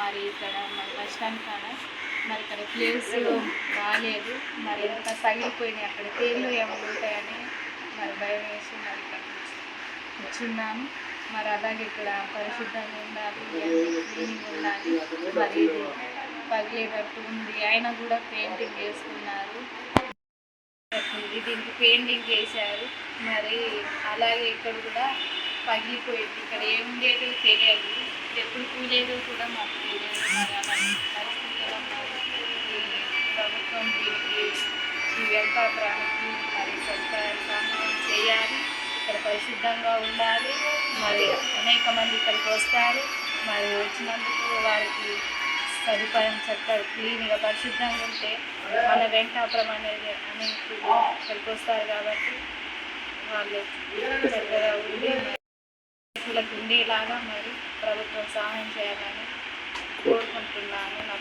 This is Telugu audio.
మరి ఇక్కడ మరి బస్ స్టాండ్ కాడ మరి ఇక్కడ ప్లేస్ బాగాలేదు, మరి ఎంత తగిలిపోయినాయి, అక్కడ తేళ్ళు ఏమైనా ఉంటాయని మరి భయం వేసి మరి ఇక్కడ కూర్చున్నాను. మరి అలాగే ఇక్కడ పరిశుద్ధంగా ఉండాలి, క్లీనింగ్ ఉండాలి. మరి ఇది పగిలేటట్టు ఉంది, అయినా కూడా పెయింటింగ్ వేసుకున్నారు, దీనికి పెయింటింగ్ చేశారు. మరి అలాగే ఇక్కడ కూడా పగిలిపోయింది, ఇక్కడ ఏముండేదో తెలియదు, ఎప్పుడు కూలేదో కూడా మాకు తెలియదు. మరి అలాంటి పరిస్థితుల్లో మరి ఈ ప్రభుత్వం దీనికి ఈ వెంకటాపురానికి మరి సహాయం చేయాలి. ఇక్కడ పరిశుద్ధంగా ఉండాలి, మరి అనేక మంది ఇక్కడికి వస్తారు, మరి వచ్చినందుకు వారికి సదుపాయం చక్కగా క్లీన్గా పరిశుద్ధంగా ఉంటే మన వెంకటాపురం అనేది ఇక్కడికి వస్తారు కాబట్టి వాళ్ళు చక్కగా ఉండి వీళ్ళకి ఉండేలాగా మరి ప్రభుత్వం సహాయం చేయాలని కోరుకుంటున్నాను. నా